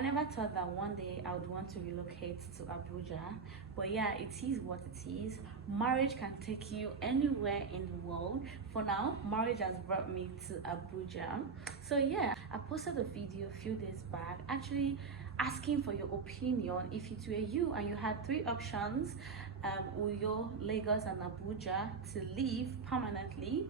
I never thought that one day I would want to relocate to Abuja, but yeah, it is what it is. Marriage can take you anywhere in the world. For now, marriage has brought me to Abuja. So yeah, I posted a video a few days back actually asking for your opinion. If it were you and you had three options, Uyo, Lagos and Abuja, to live permanently,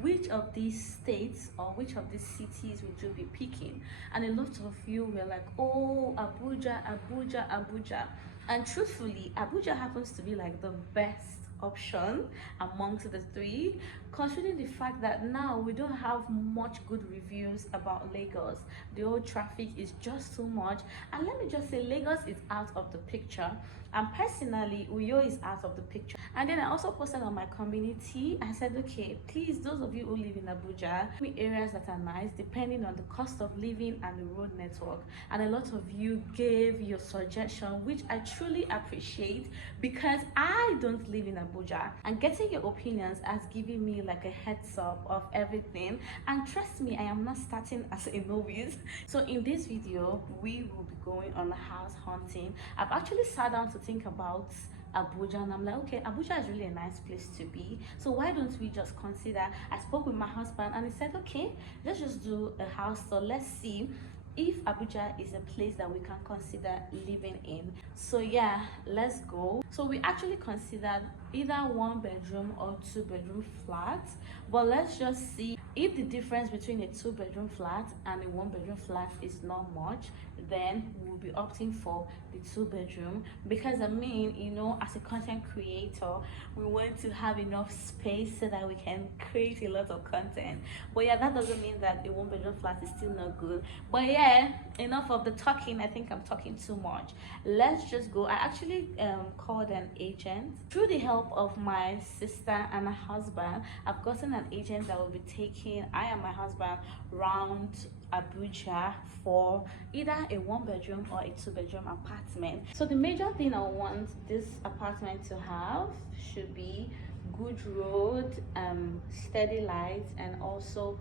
which of these states or which of these cities would you be picking? And a lot of you were like, oh, Abuja, Abuja, Abuja. And truthfully, Abuja happens to be like the best option amongst the three, considering the fact that now we don't have much good reviews about Lagos. The old traffic is just too much, and let me just say Lagos is out of the picture, and personally Uyo is out of the picture. And then I also posted on my community. I said, okay, please, those of you who live in Abuja, me areas that are nice depending on the cost of living and the road network. And a lot of you gave your suggestion, which I truly appreciate, because I don't live in Abuja, and getting your opinions has given me like a heads up of everything. And trust me, I am not starting as a novice. So in this video we will be going on house hunting. I've actually sat down to think about Abuja, and I'm like, okay, Abuja is really a nice place to be, so why don't we just consider. I spoke with my husband and he said, okay, let's just do a house tour. Let's see if Abuja is a place that we can consider living in. So yeah, let's go. So we actually considered either 1 bedroom or 2 bedroom flat, but let's just see if the difference between a 2 bedroom flat and a 1 bedroom flat is not much, then we'll be opting for the 2 bedroom, because I mean, you know, as a content creator, we want to have enough space so that we can create a lot of content. But yeah, that doesn't mean that a 1 bedroom flat is still not good. But yeah, enough of the talking. I think I'm talking too much. Let's just go. I actually called an agent. Through the help of my sister and my husband, I've gotten an agent that will be taking I and my husband round Abuja for either a 1 bedroom or a 2 bedroom apartment. So the major thing I want this apartment to have should be good road, steady lights, and also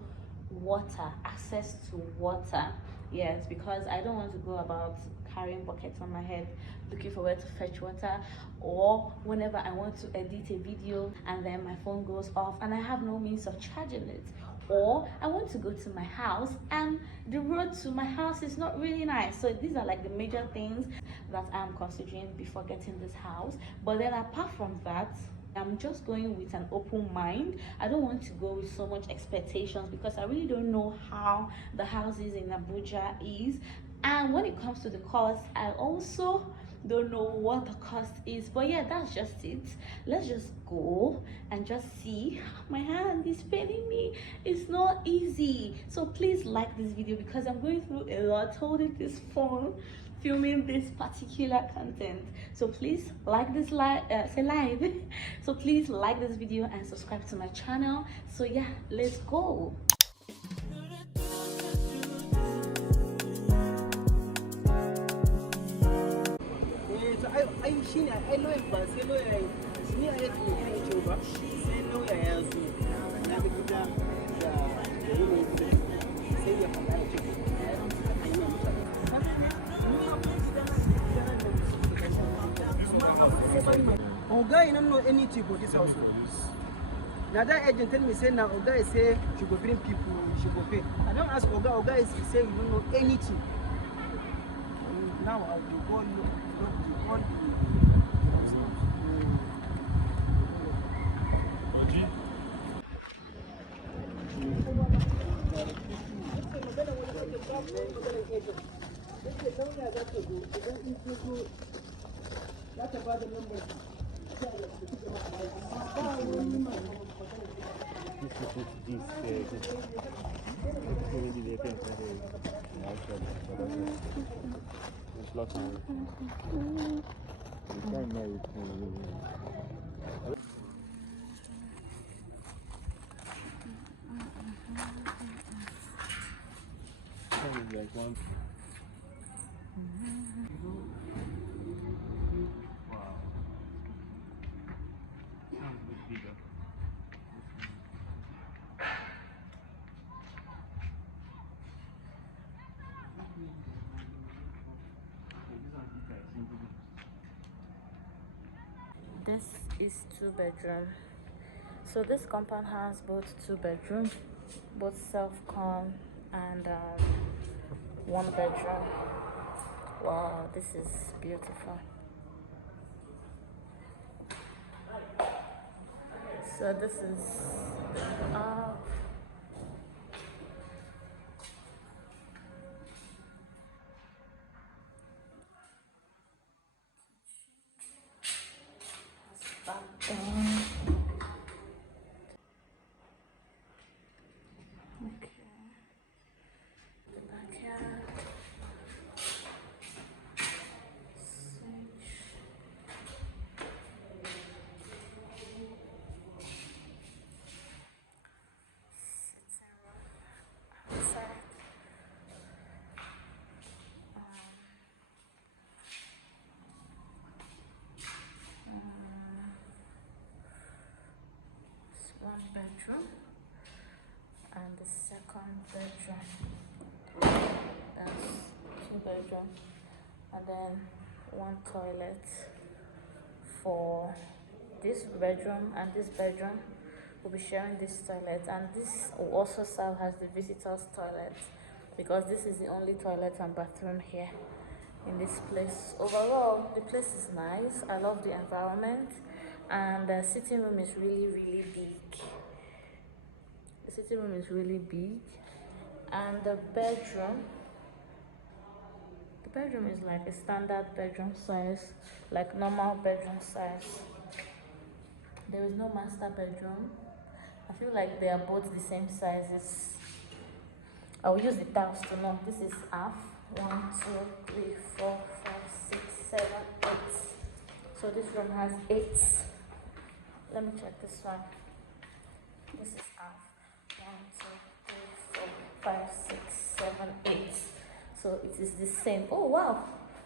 water, access to water. Yes, because I don't want to go about carrying buckets on my head looking for where to fetch water, or whenever I want to edit a video and then my phone goes off and I have no means of charging it, or I want to go to my house and the road to my house is not really nice. So these are like the major things that I'm considering before getting this house. But then apart from that, I'm just going with an open mind. I don't want to go with so much expectations because I really don't know how the houses in Abuja is. And when it comes to the cost, I also don't know what the cost is. But yeah, that's just it. Let's just go and just see. My hand is paining me. It's not easy. So please like this video because I'm going through a lot holding this phone, filming this particular content. So please like this live so please like this video and subscribe to my channel. So yeah, let's go. Oga, you don't know anything about this house. Now that agent tell me say now Oga is say she go bring people, she go pay. I don't ask Oga. Oga is say you don't know anything. And now I'll be going to all that's about the number. this is 2 bedroom. So this compound has both 2 bedroom, both self-con and 1 bedroom. Wow, this is beautiful. So this is back down. Okay, the backyard. Switch. Sitting room outside. It's 1 bedroom, and the second bedroom, that's 2 bedroom, and then 1 toilet for this bedroom, and this bedroom will be sharing this toilet, and this will also serve as the visitors toilet, because this is the only toilet and bathroom here in this place. Overall, the place is nice. I love the environment, and the sitting room is really big. The sitting room is really big, and the bedroom is like a standard bedroom size, like normal bedroom size. There is no master bedroom. I feel like they are both the same sizes. I will use the tiles to know. This is half. 1, 2, 3, 4, 5, 6, 7, 8. So this room has 8. Let me check this one. This is half. 1, 2, 3, 4, 5, 6, 7, 8. So it is the same. Oh wow.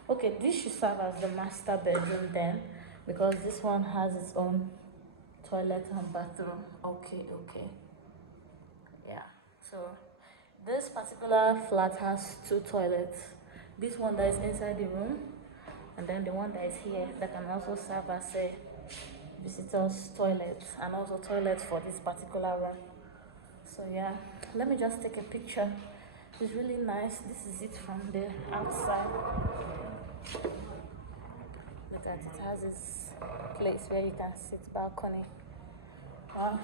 Okay, this should serve as the master bedroom then, because this one has its own toilet and bathroom. Okay. Yeah. So this particular flat has 2 toilets. This one that is inside the room, and then the one that is here that can also serve as a visitor's toilet, and also toilet for this particular room. So yeah, let me just take a picture. It's really nice. This is it from the outside. Look at it. It has this place where you can sit, balcony. Wow.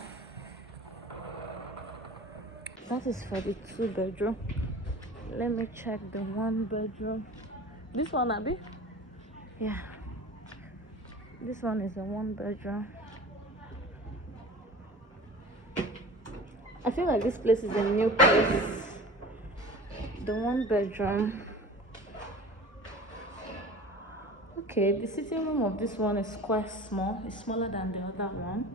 That is for the 2 bedroom. Let me check the 1 bedroom. This one, Abby? Yeah. This one is a 1 bedroom. I feel like this place is a new place. The 1 bedroom. Okay, the sitting room of this one is quite small. It's smaller than the other one.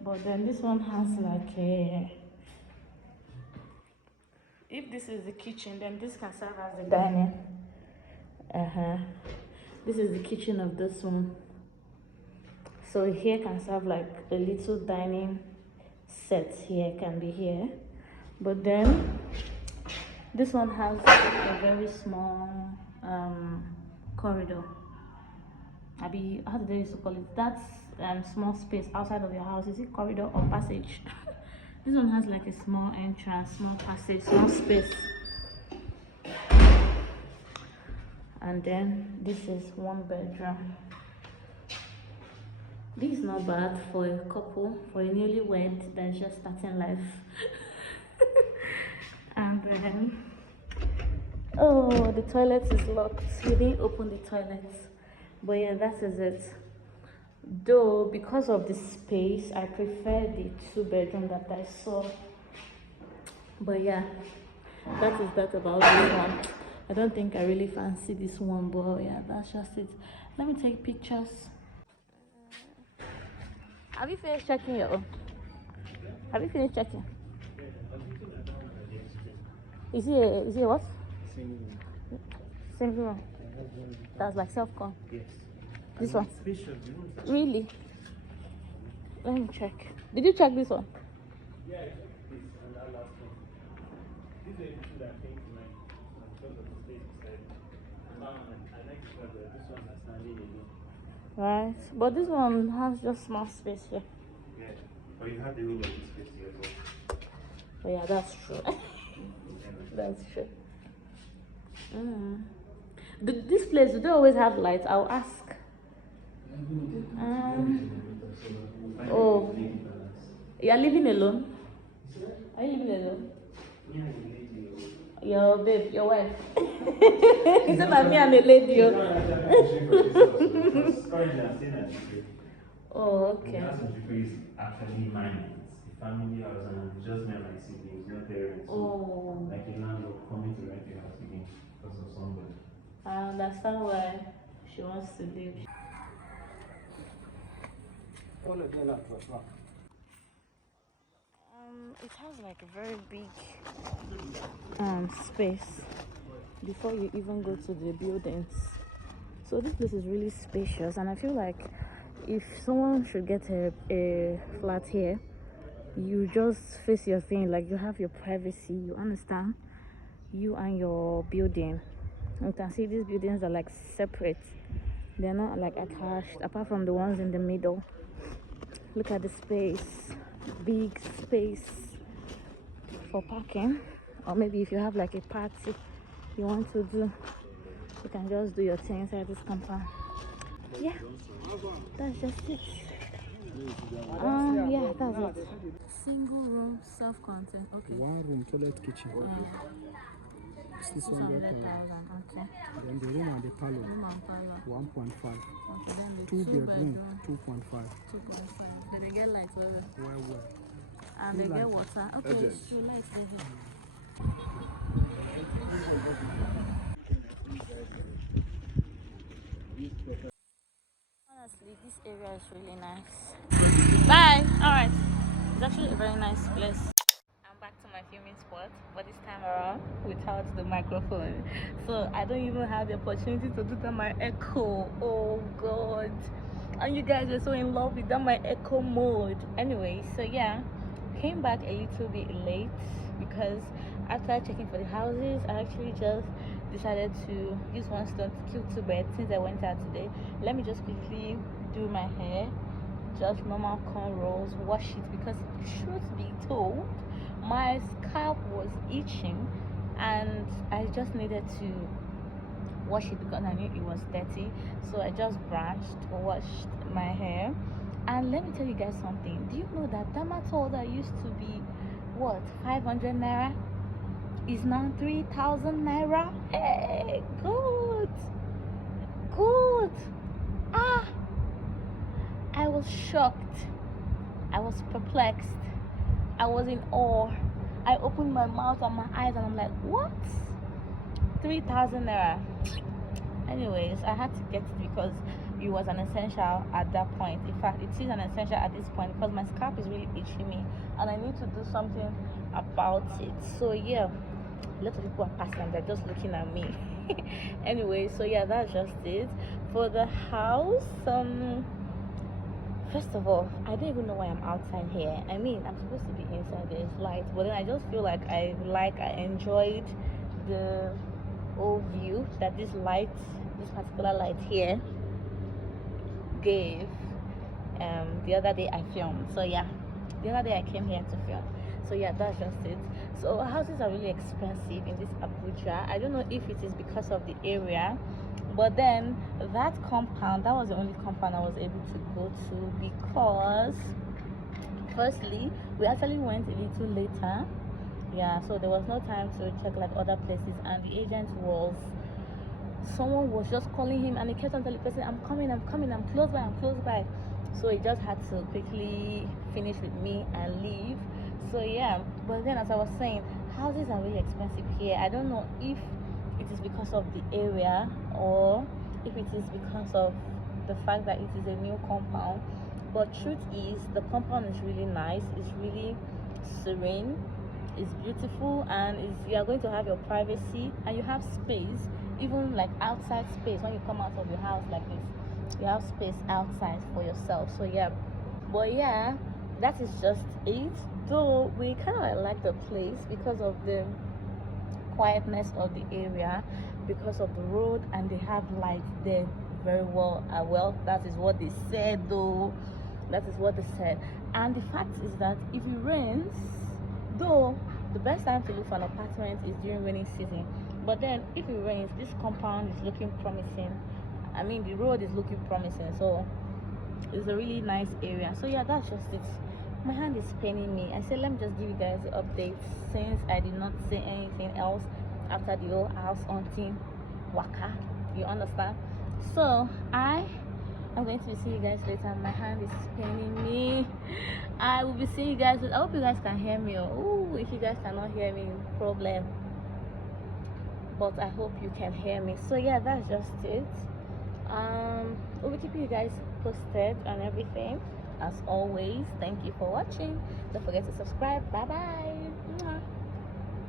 But then this one has like a... If this is the kitchen, then this can serve as the dining. This is the kitchen of this one. So here can serve like a little dining set here, can be here. But then this one has a very small corridor. How do they used to call it? That's small space outside of your house. Is it corridor or passage? This one has like a small entrance, small passage, small space. And then this is 1 bedroom. This is not bad for a couple, for a newlywed that's just starting life. And then, oh, the toilet is locked. We didn't open the toilet. But yeah, that is it. Though, because of the space, I prefer the 2 bedroom that I saw. But yeah, that is that about this one. I don't think I really fancy this one, but yeah, that's just it. Let me take pictures. Have you finished checking your own? Have you finished checking? Is it what? Same room. That's like self-con. Yes. This one. Spacious. Really? Let me check. Did you check this one? Yeah, I checked this and that last one. These are the two that came to mind because of the space beside. I like because this one is standing alone. Right, but this one has just small space here. Yeah. But you have the whole of this space here as well. Oh yeah, that's true. That's true. This place, do they always have lights? I'll ask. Oh, you're living alone? Are you living alone? Your babe, your wife. He said, "I'm me and a lady." Oh, okay. Actually mine. It's a family house and it's just me and my siblings, no parents. Oh. Like a landlord coming to rent your house again because of somebody. I understand why she wants to live. It has like a very big space before you even go to the buildings. So this place is really spacious, and I feel like if someone should get a flat here, you just face your thing, like you have your privacy, you understand, you and your building. You can see these buildings are like separate, they're not like attached apart from the ones in the middle. Look at the space, big space for parking, or maybe if you have like a party you want to do, you can just do your thing inside this compound. Yeah, that's just it. Yeah, that's it. Single room, self-contained. Okay. One room, toilet, kitchen. 600,000. Okay. Then the room and the parlor, Room and parlor. 1.5. Okay, then the Two bedroom, bedroom, 2.5. 2.5. Then they get lights over. Well. And they get water. Okay, so lights there. Honestly, this area is really nice. Bye. All right. It's actually a very nice place. I'm back to my filming spot, but this time around without the microphone. So I don't even have the opportunity to do that my echo. Oh God. And you guys were so in love with that my echo mode. Anyway, so yeah, came back a little bit late because after checking for the houses, I actually just decided to use one stone to kill two birds since I went out today. Let me just quickly do my hair, just normal cornrows, wash it, because truth be told, my scalp was itching and I just needed to wash it because I knew it was dirty. So I just brushed, washed my hair. And let me tell you guys something. Do you know that Damatol that used to be what, 500 naira is now 3,000 naira? Hey, good. I was shocked, I was perplexed, I was in awe. I opened my mouth and my eyes and I'm like, what? 3,000 naira. Anyways, I had to get it because it was an essential at that point. In fact, it is an essential at this point because my scalp is really itching me and I need to do something about it. So yeah, a lot of people are passing and they're just looking at me. Anyway, so yeah, that's just it for the house. First of all, I don't even know why I'm outside here. I mean, I'm supposed to be inside, there's light, but then I just feel like I enjoyed the whole view that this particular light here gave. The other day I filmed. So yeah, the other day I came here to film. So yeah, that's just it. So houses are really expensive in this Abuja. I don't know if it is because of the area, but then that compound, that was the only compound I was able to go to because firstly we actually went a little later. Yeah, so there was no time to check like other places, and the agent was, someone was just calling him and he kept on telling the person, I'm coming, I'm close by. So he just had to quickly finish with me and leave. So yeah, but then as I was saying, houses are really expensive here. I don't know if it is because of the area or if it is because of the fact that it is a new compound, but truth is the compound is really nice, it's really serene, it's beautiful, and you are going to have your privacy and you have space, even like outside space. When you come out of your house like this, you have space outside for yourself. So yeah, but yeah, that is just it. Though we kind of like the place because of the quietness of the area, because of the road, and they have lights there very well. That is what they said, though. That is what they said. And the fact is that if it rains, though the best time to look for an apartment is during rainy season, but then if it rains, this compound is looking promising. I mean, the road is looking promising, so it's a really nice area. So yeah, that's just it. My hand is paining me. I said let me just give you guys the update since I did not say anything else after the whole house hunting waka, you understand? So I'm going to see you guys later. My hand is paining me. I will be seeing you guys. I hope you guys can hear me. Oh, if you guys cannot hear me, problem, but I hope you can hear me. So yeah, that's just it. We'll be keeping you guys posted on everything as always. Thank you for watching. Don't forget to subscribe. Bye bye.